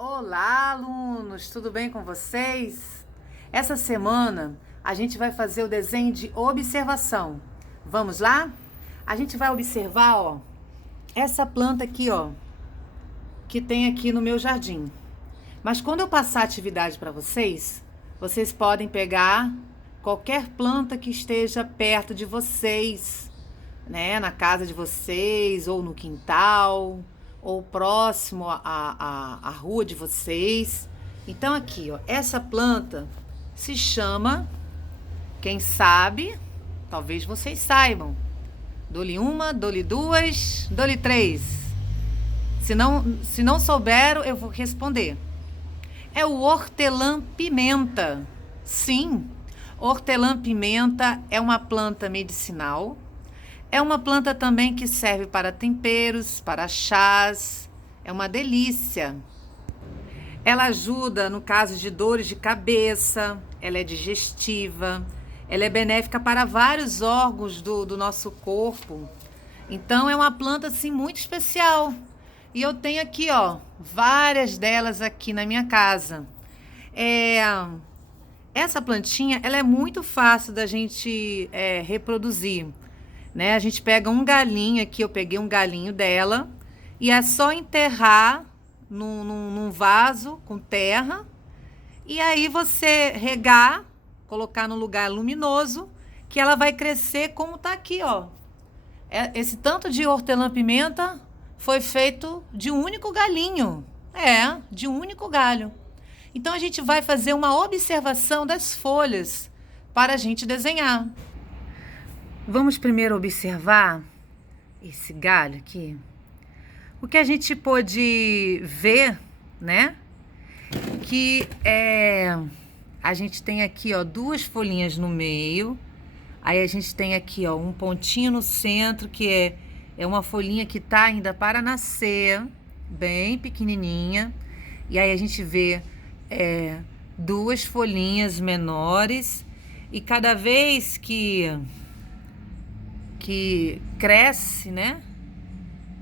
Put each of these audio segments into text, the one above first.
Olá, alunos! Tudo bem com vocês? Essa semana a gente vai fazer o desenho de observação. Vamos lá? A gente vai observar, ó, essa planta aqui, ó, que tem aqui no meu jardim. Mas quando eu passar a atividade para vocês, vocês podem pegar qualquer planta que esteja perto de vocês, né? Na casa de vocês, ou no quintal, ou próximo à rua de vocês. Então aqui, ó, essa planta se chama, quem sabe, talvez vocês saibam. Dou-lhe uma, dou-lhe duas, dou-lhe três. Se não souberam, eu vou responder. É o hortelã-pimenta. Sim, hortelã-pimenta é uma planta medicinal. É uma planta também que serve para temperos, para chás. É uma delícia. Ela ajuda no caso de dores de cabeça, ela é digestiva, ela é benéfica para vários órgãos do nosso corpo. Então é uma planta assim muito especial. E eu tenho aqui, ó, várias delas aqui na minha casa. Essa plantinha, ela é muito fácil da gente reproduzir, né? A gente pega um galinho aqui, eu peguei um galinho dela, e é só enterrar num vaso com terra, e aí você regar, colocar num lugar luminoso, que ela vai crescer como tá aqui, ó. Esse tanto de hortelã-pimenta foi feito de um único galinho. De um único galho. Então a gente vai fazer uma observação das folhas para a gente desenhar. Vamos primeiro observar esse galho aqui. O que a gente pôde ver, né? Que a gente tem aqui, ó, duas folhinhas no meio. Aí a gente tem aqui, ó, um pontinho no centro, que é uma folhinha que tá ainda para nascer, bem pequenininha. E aí a gente vê duas folhinhas menores. E cada vez que cresce, né?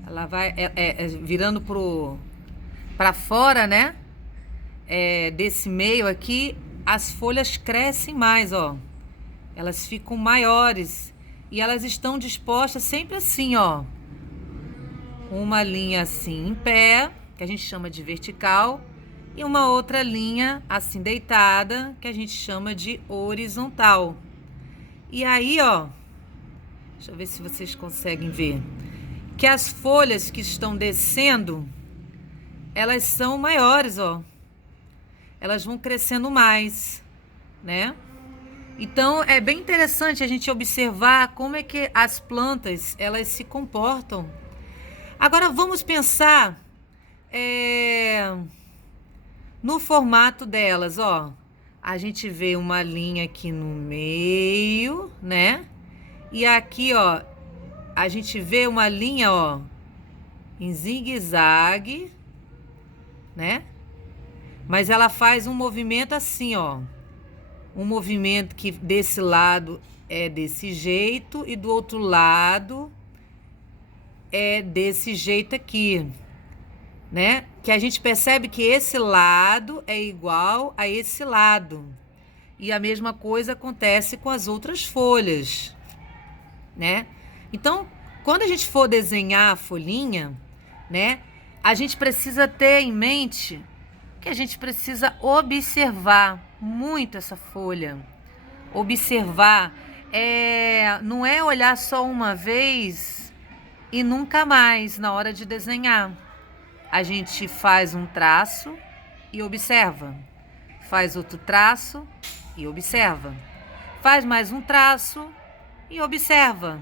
Ela vai virando para fora, né? Desse meio aqui, as folhas crescem mais, ó. Elas ficam maiores e elas estão dispostas sempre assim, ó. Uma linha assim em pé, que a gente chama de vertical, e uma outra linha assim deitada, que a gente chama de horizontal. E aí, ó, deixa eu ver se vocês conseguem ver, que as folhas que estão descendo, elas são maiores, ó. Elas vão crescendo mais, né? Então, é bem interessante a gente observar como é que as plantas, elas se comportam. Agora, vamos pensar no formato delas, ó. A gente vê uma linha aqui no meio, né? E aqui, ó, a gente vê uma linha, ó, em zigue-zague, né? Mas ela faz um movimento assim, ó. Um movimento que desse lado é desse jeito e do outro lado é desse jeito aqui, né? Que a gente percebe que esse lado é igual a esse lado. E a mesma coisa acontece com as outras folhas, né? Então, quando a gente for desenhar a folhinha, né? A gente precisa ter em mente que a gente precisa observar muito essa folha. Observar não é olhar só uma vez e nunca mais na hora de desenhar. A gente faz um traço e observa. Faz outro traço e observa. Faz mais um traço e observa.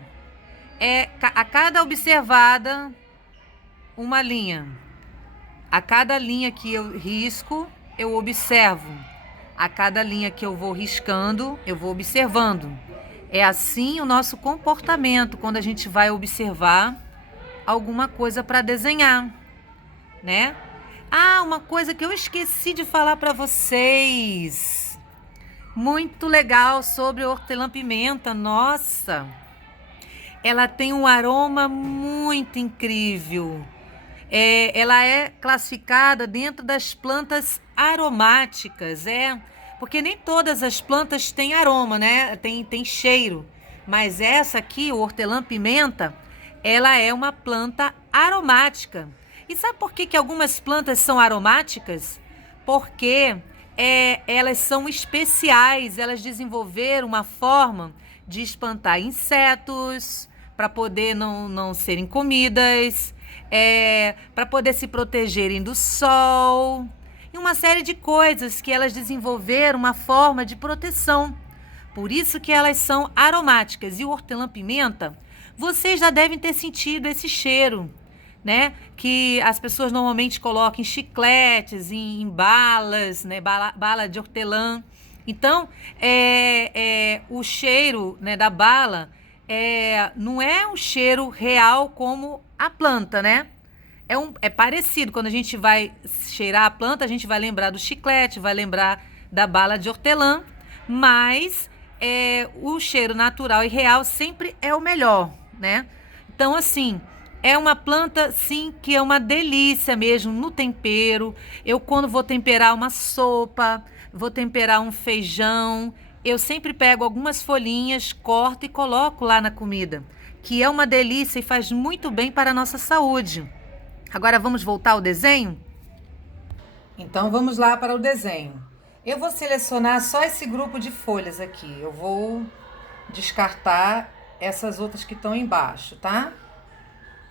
A cada observada, uma linha. A cada linha que eu risco, eu observo. A cada linha que eu vou riscando, eu vou observando. É assim o nosso comportamento quando a gente vai observar alguma coisa para desenhar, né? Ah, uma coisa que eu esqueci de falar para vocês. Muito legal sobre a hortelã-pimenta. Nossa! Ela tem um aroma muito incrível. ela é classificada dentro das plantas aromáticas, porque nem todas as plantas têm aroma, né? Tem cheiro. Mas essa aqui, o hortelã-pimenta, ela é uma planta aromática. E sabe por que algumas plantas são aromáticas? Porque elas são especiais, elas desenvolveram uma forma de espantar insetos, para poder não serem comidas, para poder se protegerem do sol, e uma série de coisas que elas desenvolveram uma forma de proteção. Por isso que elas são aromáticas. E o hortelã-pimenta, vocês já devem ter sentido esse cheiro, né? Que as pessoas normalmente colocam em chicletes, em balas, né? Bala de hortelã. Então, o cheiro, né, da bala não é um cheiro real como a planta, né? É parecido. Quando a gente vai cheirar a planta, a gente vai lembrar do chiclete, vai lembrar da bala de hortelã, mas o cheiro natural e real sempre é o melhor, né? Então, assim, é uma planta, sim, que é uma delícia mesmo no tempero. Eu, quando vou temperar uma sopa, vou temperar um feijão, eu sempre pego algumas folhinhas, corto e coloco lá na comida, que é uma delícia e faz muito bem para a nossa saúde. Agora vamos voltar ao desenho? Então vamos lá para o desenho. Eu vou selecionar só esse grupo de folhas aqui. Eu vou descartar essas outras que estão embaixo, tá?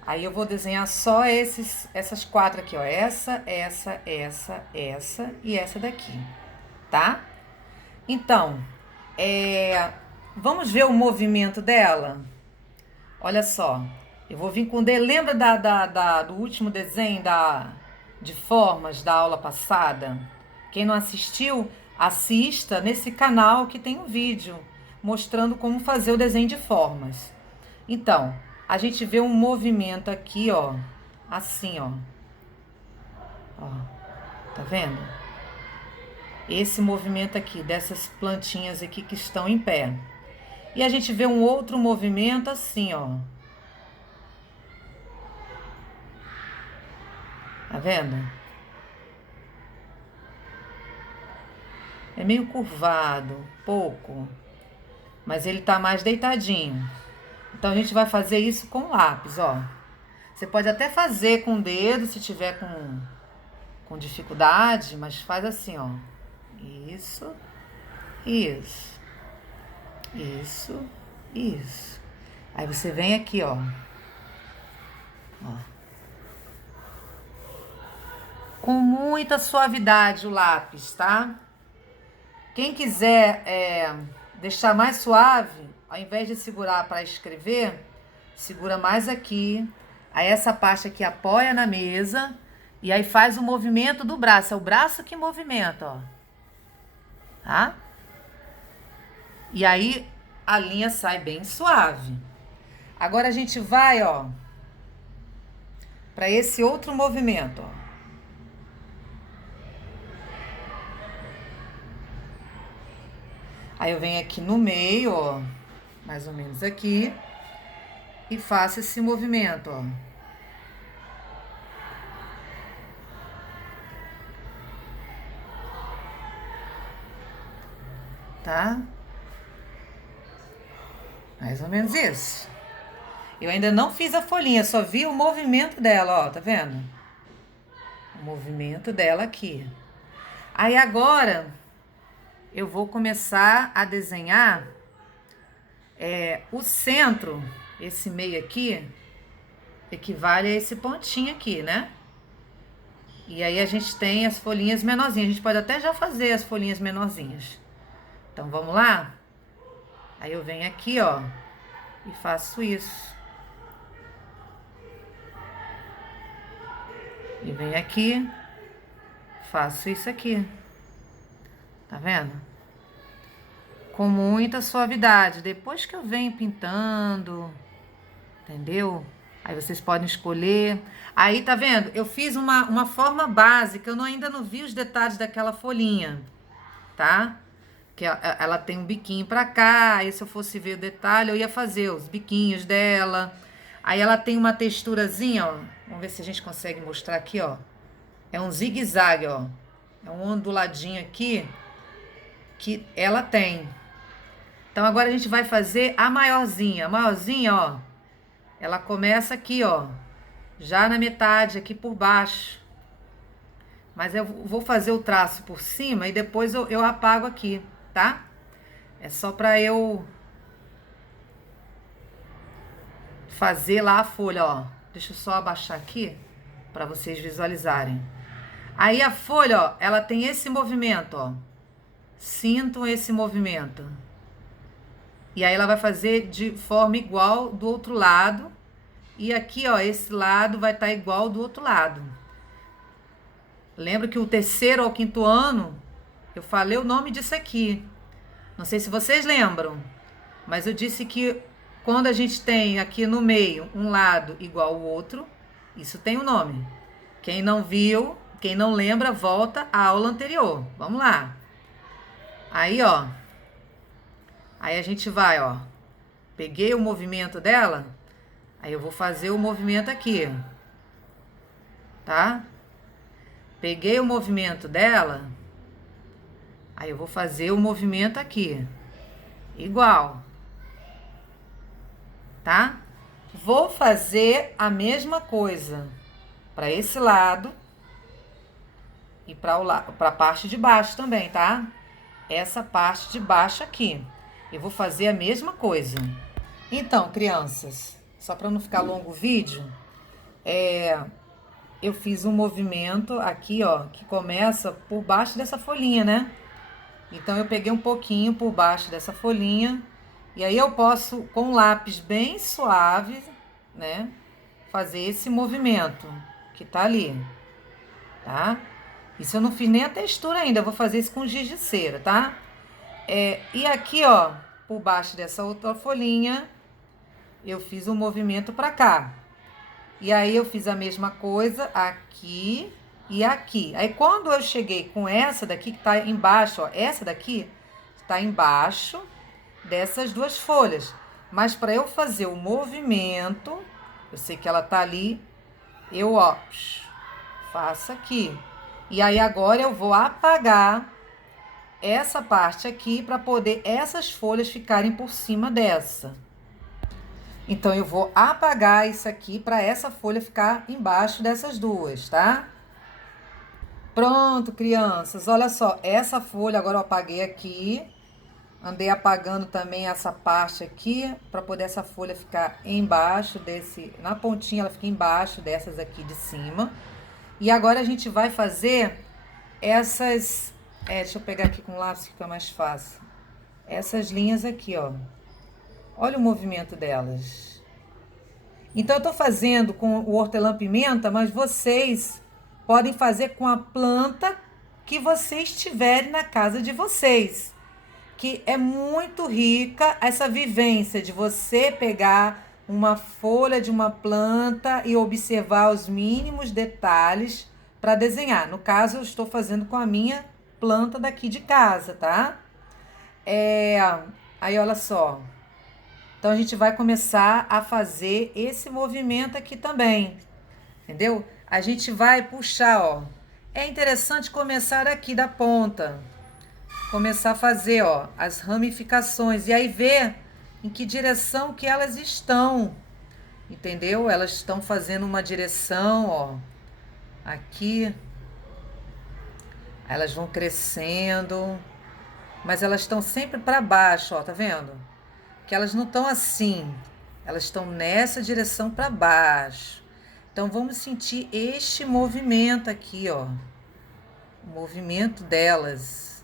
Aí eu vou desenhar só essas 4 aqui, ó. Essa e essa daqui, tá? Então, vamos ver o movimento dela? Olha só, eu vou vir com... Lembra do último desenho de formas da aula passada? Quem não assistiu, assista nesse canal que tem um vídeo mostrando como fazer o desenho de formas. Então, a gente vê um movimento aqui, ó, assim, ó. Ó, tá vendo? Esse movimento aqui, dessas plantinhas aqui que estão em pé. E a gente vê um outro movimento assim, ó. Tá vendo? É meio curvado, pouco. Mas ele tá mais deitadinho. Então a gente vai fazer isso com lápis, ó. Você pode até fazer com o dedo se tiver com dificuldade, mas faz assim, ó. Isso, isso, isso, isso. Aí você vem aqui, ó. Ó. Com muita suavidade o lápis, tá? Quem quiser deixar mais suave, ao invés de segurar para escrever, segura mais aqui. Aí essa parte aqui apoia na mesa e aí faz o movimento do braço. É o braço que movimenta, ó. Tá? E aí a linha sai bem suave. Agora a gente vai, ó, para esse outro movimento, ó. Aí eu venho aqui no meio, ó, mais ou menos aqui, e faço esse movimento, ó. Tá? Mais ou menos isso. Eu ainda não fiz a folhinha, só vi o movimento dela, ó, tá vendo? O movimento dela aqui. Aí agora eu vou começar a desenhar o centro, esse meio aqui, equivale a esse pontinho aqui, né? E aí a gente tem as folhinhas menorzinhas. A gente pode até já fazer as folhinhas menorzinhas. Então vamos lá? Aí eu venho aqui, ó, e faço isso. E venho aqui, faço isso aqui. Tá vendo? Com muita suavidade. Depois que eu venho pintando, entendeu? Aí vocês podem escolher. Aí, tá vendo? Eu fiz uma forma básica. Eu ainda não vi os detalhes daquela folhinha, tá? Que ela tem um biquinho pra cá. Aí, se eu fosse ver o detalhe, eu ia fazer os biquinhos dela. Aí, ela tem uma texturazinha, ó. Vamos ver se a gente consegue mostrar aqui, ó. É um zigue-zague, ó. É um onduladinho aqui que ela tem. Então agora a gente vai fazer a maiorzinha. A maiorzinha, ó, ela começa aqui, ó, já na metade, aqui por baixo. Mas eu vou fazer o traço por cima e depois eu apago aqui, tá? É só pra eu fazer lá a folha, ó. Deixa eu só abaixar aqui pra vocês visualizarem. Aí a folha, ó, ela tem esse movimento, ó. Sintam esse movimento. E aí ela vai fazer de forma igual do outro lado. E aqui, ó, esse lado vai estar igual do outro lado. Lembra que o terceiro ao quinto ano, eu falei o nome disso aqui. Não sei se vocês lembram, mas eu disse que quando a gente tem aqui no meio um lado igual ao outro, isso tem um nome. Quem não viu, quem não lembra, volta à aula anterior. Vamos lá. Aí, ó. Aí a gente vai, ó. Peguei o movimento dela, aí eu vou fazer o movimento aqui. Tá? Peguei o movimento dela, aí eu vou fazer o movimento aqui. Igual. Tá? Vou fazer a mesma coisa para esse lado e para a parte de baixo também, tá? Essa parte de baixo aqui. Eu vou fazer a mesma coisa. Então, crianças, só para não ficar longo o vídeo, eu fiz um movimento aqui, ó, que começa por baixo dessa folhinha, né? Então, eu peguei um pouquinho por baixo dessa folhinha. E aí eu posso, com um lápis bem suave, né, fazer esse movimento que tá ali, tá? Isso eu não fiz nem a textura ainda, eu vou fazer isso com giz de cera, tá? E aqui, ó, por baixo dessa outra folhinha, eu fiz um movimento pra cá. E aí eu fiz a mesma coisa aqui e aqui. Aí quando eu cheguei com essa daqui que tá embaixo, ó, essa daqui tá embaixo dessas duas folhas. Mas para eu fazer o movimento, eu sei que ela tá ali, eu, ó, faço aqui. E aí agora eu vou apagar essa parte aqui para poder essas folhas ficarem por cima dessa. Então eu vou apagar isso aqui para essa folha ficar embaixo dessas duas, tá? Pronto, crianças. Olha só, essa folha agora eu apaguei aqui. Andei apagando também essa parte aqui, para poder essa folha ficar embaixo desse... Na pontinha ela fica embaixo dessas aqui de cima. E agora a gente vai fazer essas... deixa eu pegar aqui com o lápis que fica mais fácil. Essas linhas aqui, ó. Olha o movimento delas. Então eu tô fazendo com o hortelã-pimenta, mas vocês podem fazer com a planta que vocês tiverem na casa de vocês. Que é muito rica essa vivência de você pegar uma folha de uma planta e observar os mínimos detalhes para desenhar. No caso, eu estou fazendo com a minha planta daqui de casa, tá? Aí, olha só. Então, a gente vai começar a fazer esse movimento aqui também, entendeu? A gente vai puxar, ó. É interessante começar aqui da ponta. Começar a fazer, ó, as ramificações. E aí ver em que direção que elas estão. Entendeu? Elas estão fazendo uma direção, ó. Aqui. Elas vão crescendo. Mas elas estão sempre para baixo, ó. Tá vendo? Que elas não estão assim. Elas estão nessa direção para baixo. Então, vamos sentir este movimento aqui, ó. O movimento delas.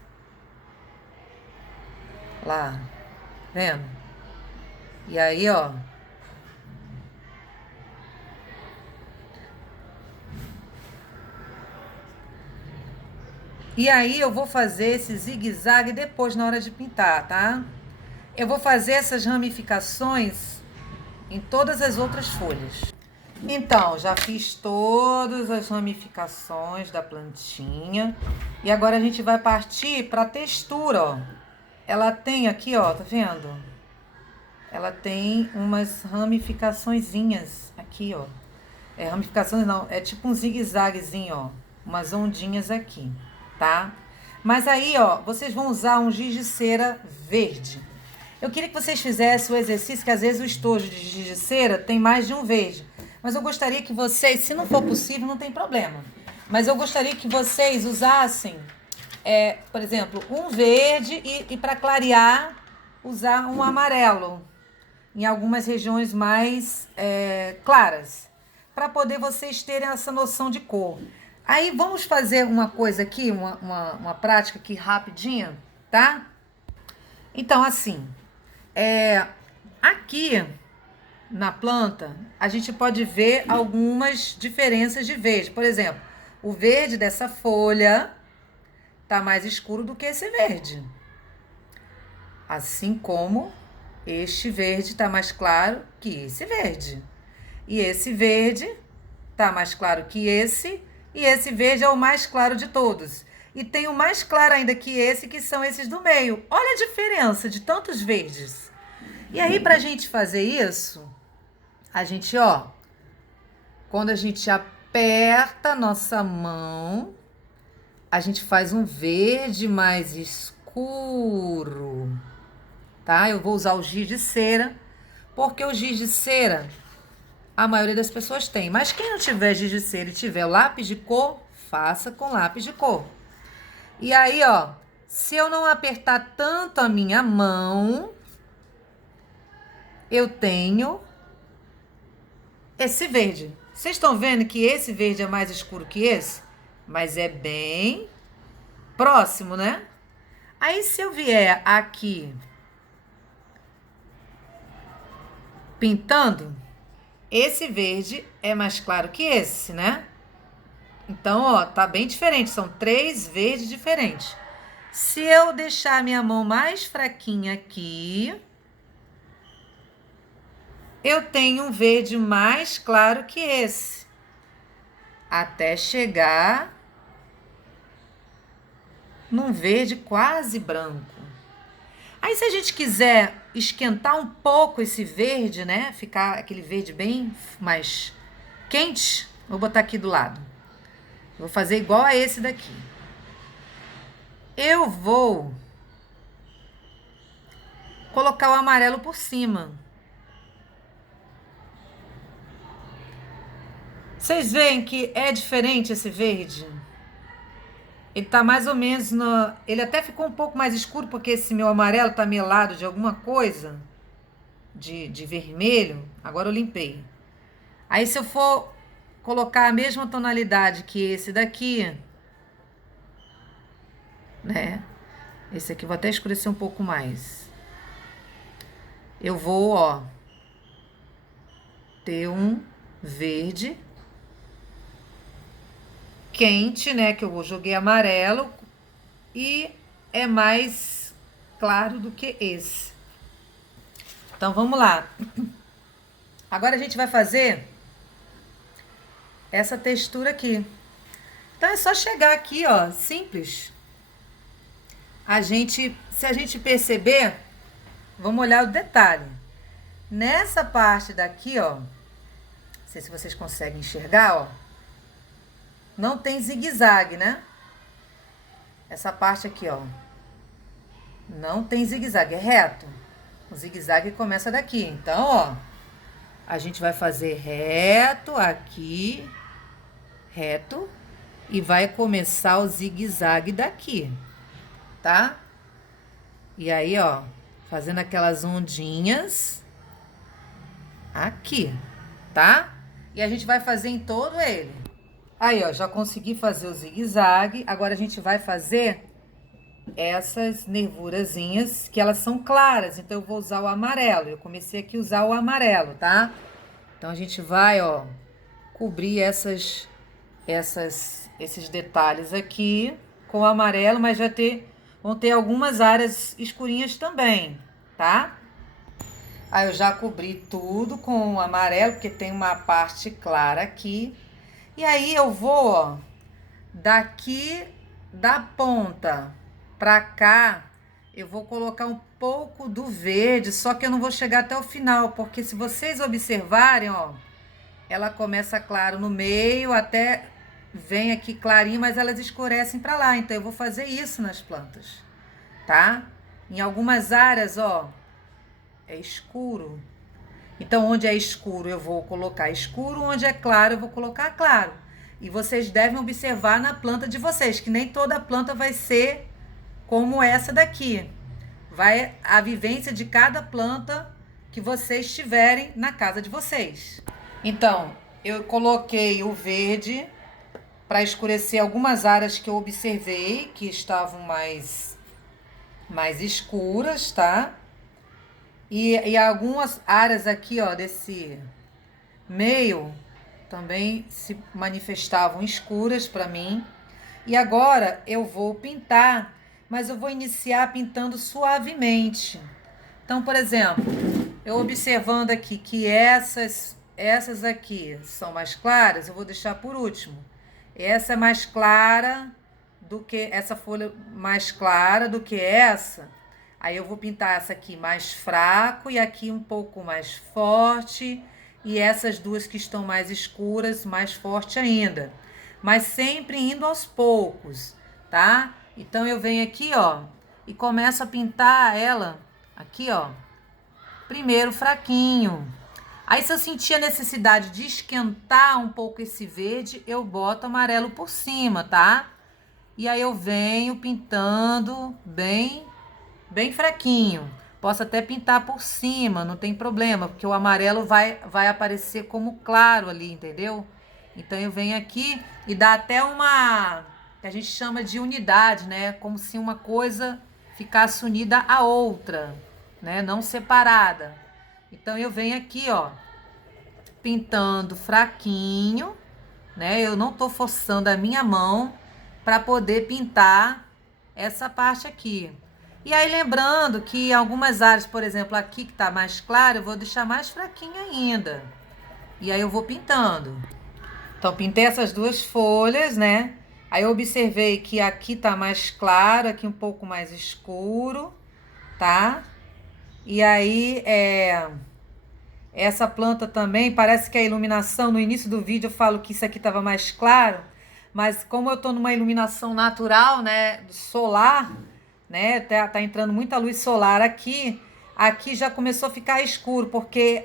Lá, vendo? E aí, ó. E aí eu vou fazer esse zigue-zague depois na hora de pintar, tá? Eu vou fazer essas ramificações em todas as outras folhas. Então, já fiz todas as ramificações da plantinha. E agora a gente vai partir para a textura, ó. Ela tem aqui, ó, tá vendo? Ela tem umas ramificaçõezinhas aqui, ó. ramificações não, é tipo um zigue-zaguezinho, ó, umas ondinhas aqui, tá? Mas aí, ó, vocês vão usar um giz de cera verde. Eu queria que vocês fizessem o exercício, que às vezes o estojo de giz de cera tem mais de um verde. Mas eu gostaria que vocês, se não for possível, não tem problema. Mas eu gostaria que vocês usassem, por exemplo, um verde e para clarear, usar um amarelo em algumas regiões mais claras, para poder vocês terem essa noção de cor. Aí vamos fazer uma coisa aqui, uma prática aqui rapidinha, tá? Então, assim, aqui na planta, a gente pode ver algumas diferenças de verde. Por exemplo, o verde dessa folha tá mais escuro do que esse verde. Assim como este verde tá mais claro que esse verde. E esse verde tá mais claro que esse, e esse verde é o mais claro de todos. E tem o mais claro ainda que esse, que são esses do meio. Olha a diferença de tantos verdes. E aí, pra gente fazer isso, a gente, ó, quando a gente aperta a nossa mão, a gente faz um verde mais escuro, tá? Eu vou usar o giz de cera, porque o giz de cera a maioria das pessoas tem. Mas quem não tiver giz de cera e tiver o lápis de cor, faça com lápis de cor. E aí, ó, se eu não apertar tanto a minha mão, eu tenho esse verde. Vocês estão vendo que esse verde é mais escuro que esse? Mas é bem próximo, né? Aí, se eu vier aqui pintando, esse verde é mais claro que esse, né? Então, ó, tá bem diferente. São 3 verdes diferentes. Se eu deixar a minha mão mais fraquinha aqui, eu tenho um verde mais claro que esse, até chegar num verde quase branco. Aí, se a gente quiser esquentar um pouco esse verde, né? Ficar aquele verde bem mais quente, vou botar aqui do lado. Vou fazer igual a esse daqui. Eu vou colocar o amarelo por cima. Vocês veem que é diferente esse verde? Ele tá mais ou menos no... Ele até ficou um pouco mais escuro, porque esse meu amarelo tá melado de alguma coisa, de vermelho. Agora eu limpei. Aí, se eu for colocar a mesma tonalidade que esse daqui, né? Esse aqui eu vou até escurecer um pouco mais. Eu vou, ó, ter um verde quente, né? Que eu joguei amarelo e é mais claro do que esse. Então, vamos lá. Agora a gente vai fazer essa textura aqui. Então, é só chegar aqui, ó, simples. Se a gente perceber, vamos olhar o detalhe. Nessa parte daqui, ó, não sei se vocês conseguem enxergar, ó, não tem zigue-zague, né? Essa parte aqui, ó, não tem zigue-zague, é reto. O zigue-zague começa daqui. Então, ó, a gente vai fazer reto aqui, reto, e vai começar o zigue-zague daqui, tá? E aí, ó, fazendo aquelas ondinhas aqui, tá? E a gente vai fazer em todo ele. Aí, ó, já consegui fazer o zigue-zague. Agora a gente vai fazer essas nervurazinhas, que elas são claras, então eu vou usar o amarelo. Eu comecei aqui a usar o amarelo, tá? Então a gente vai, ó, cobrir esses detalhes aqui com o amarelo, mas vão ter algumas áreas escurinhas também, tá? Aí eu já cobri tudo com o amarelo, porque tem uma parte clara aqui. E aí eu vou, ó, daqui da ponta pra cá, eu vou colocar um pouco do verde, só que eu não vou chegar até o final, porque se vocês observarem, ó, ela começa claro no meio, até vem aqui clarinho, mas elas escurecem para lá. Então eu vou fazer isso nas plantas, tá? Em algumas áreas, ó, é escuro. Então onde é escuro eu vou colocar escuro, onde é claro eu vou colocar claro. E vocês devem observar na planta de vocês, que nem toda planta vai ser como essa daqui. Vai a vivência de cada planta que vocês tiverem na casa de vocês. Então, eu coloquei o verde para escurecer algumas áreas que eu observei que estavam mais escuras, tá? E algumas áreas aqui, ó, desse meio também se manifestavam escuras para mim. E agora eu vou pintar, mas eu vou iniciar pintando suavemente. Então, por exemplo, eu observando aqui que essas aqui são mais claras, eu vou deixar por último. Essa é mais clara do que essa folha, mais clara do que essa. Aí eu vou pintar essa aqui mais fraco e aqui um pouco mais forte. E essas duas que estão mais escuras, mais forte ainda. Mas sempre indo aos poucos, tá? Então eu venho aqui, ó, e começo a pintar ela aqui, ó. Primeiro fraquinho. Aí se eu sentir a necessidade de esquentar um pouco esse verde, eu boto amarelo por cima, tá? E aí eu venho pintando bem fraquinho. Posso até pintar por cima, não tem problema, porque o amarelo vai aparecer como claro ali, entendeu? Então eu venho aqui e dá até uma, que a gente chama de unidade, né? Como se uma coisa ficasse unida à outra, né? Não separada. Então eu venho aqui, ó, pintando fraquinho, né? Eu não tô forçando a minha mão para poder pintar essa parte aqui. E aí lembrando que algumas áreas, por exemplo, aqui que tá mais claro, eu vou deixar mais fraquinho ainda. E aí eu vou pintando. Então pintei essas duas folhas, né? Aí eu observei que aqui tá mais claro, aqui um pouco mais escuro, tá? E aí essa planta também, parece que a iluminação, no início do vídeo eu falo que isso aqui tava mais claro, mas como eu tô numa iluminação natural, né, solar, né, tá entrando muita luz solar aqui já começou a ficar escuro, porque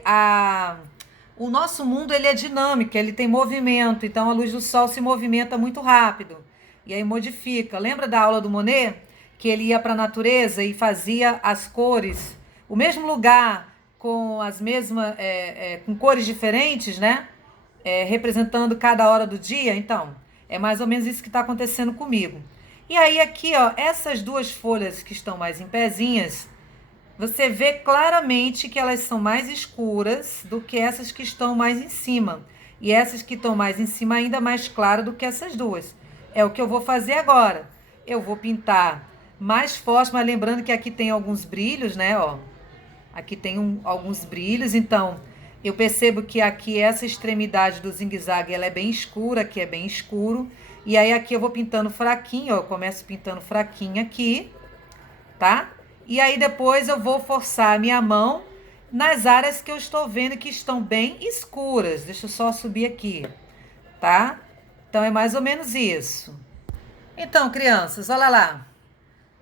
o nosso mundo ele é dinâmico, ele tem movimento, então a luz do sol se movimenta muito rápido, e aí modifica. Lembra da aula do Monet? Que ele ia para a natureza e fazia as cores, o mesmo lugar, com as mesmas, com cores diferentes, né? Representando cada hora do dia. Então, é mais ou menos isso que está acontecendo comigo. E aí aqui, ó, essas duas folhas que estão mais em pezinhas, você vê claramente que elas são mais escuras do que essas que estão mais em cima. E essas que estão mais em cima ainda mais claras do que essas duas. É o que eu vou fazer agora. Eu vou pintar mais forte, mas lembrando que aqui tem alguns brilhos, né, ó. Aqui tem alguns brilhos, então eu percebo que aqui essa extremidade do zigue-zague ela é bem escura, aqui é bem escuro. E aí aqui eu vou pintando fraquinho, ó, eu começo pintando fraquinho aqui, tá? E aí depois eu vou forçar a minha mão nas áreas que eu estou vendo que estão bem escuras. Deixa eu só subir aqui, tá? Então é mais ou menos isso. Então, crianças, olha lá.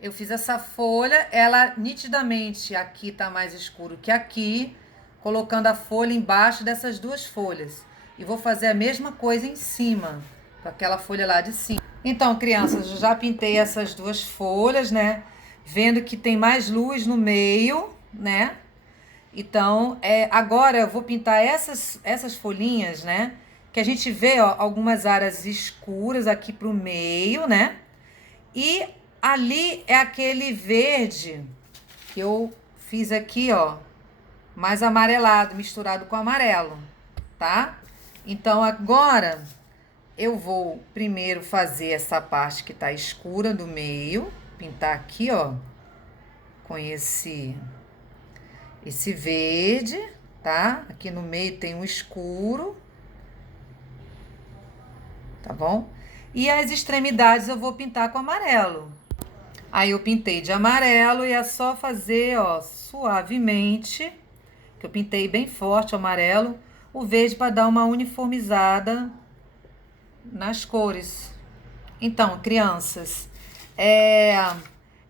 Eu fiz essa folha, ela nitidamente aqui tá mais escuro que aqui, colocando a folha embaixo dessas duas folhas. E vou fazer a mesma coisa em cima, com aquela folha lá de cima. Então, crianças, eu já pintei essas duas folhas, né? Vendo que tem mais luz no meio, né? Então, agora eu vou pintar essas folhinhas, né? Que a gente vê, ó, algumas áreas escuras aqui pro meio, né? E ali é aquele verde que eu fiz aqui, ó, mais amarelado, misturado com amarelo, tá? Então, agora eu vou primeiro fazer essa parte que tá escura do meio, pintar aqui, ó, com esse verde, tá? Aqui no meio tem um escuro, tá bom? E as extremidades eu vou pintar com amarelo. Aí eu pintei de amarelo e é só fazer, ó, suavemente, que eu pintei bem forte o amarelo, o verde para dar uma uniformizada nas cores. Então, crianças, é,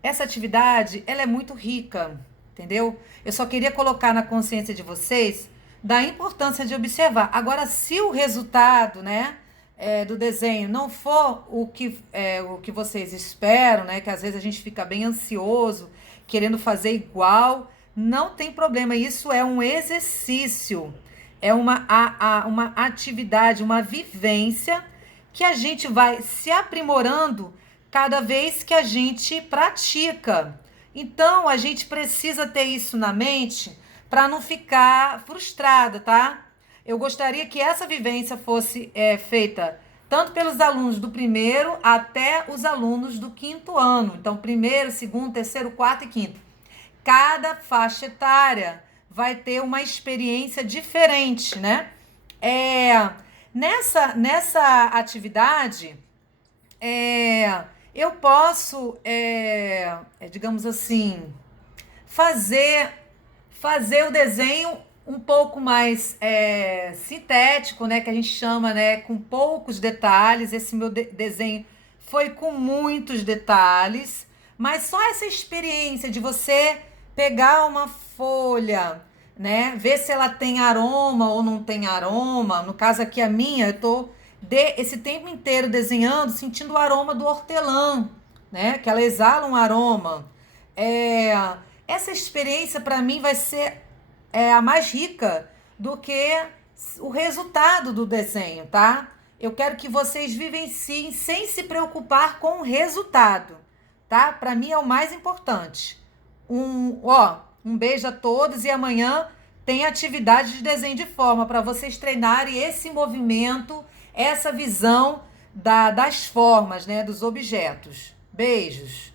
essa atividade ela é muito rica, entendeu? Eu só queria colocar na consciência de vocês da importância de observar. Agora, se o resultado, né, do desenho não for o que vocês esperam, né, que às vezes a gente fica bem ansioso, querendo fazer igual, não tem problema. Isso é um exercício, é uma atividade, uma vivência que a gente vai se aprimorando cada vez que a gente pratica. Então, a gente precisa ter isso na mente para não ficar frustrada, tá? Eu gostaria que essa vivência fosse feita tanto pelos alunos do primeiro até os alunos do quinto ano. Então, primeiro, segundo, terceiro, quarto e quinto. Cada faixa etária vai ter uma experiência diferente, né? Nessa atividade, eu posso, digamos assim, fazer o desenho um pouco mais sintético, né? Que a gente chama, né? Com poucos detalhes. Esse meu desenho foi com muitos detalhes, mas só essa experiência de você pegar uma folha, né? Ver se ela tem aroma ou não tem aroma. No caso aqui a minha, eu tô esse tempo inteiro desenhando, sentindo o aroma do hortelã, né? Que ela exala um aroma. Essa experiência para mim vai ser a mais rica do que o resultado do desenho, tá? Eu quero que vocês vivenciem sem se preocupar com o resultado, tá? Para mim é o mais importante. Um beijo a todos e amanhã tem atividade de desenho de forma para vocês treinarem esse movimento, essa visão das formas, né, dos objetos. Beijos.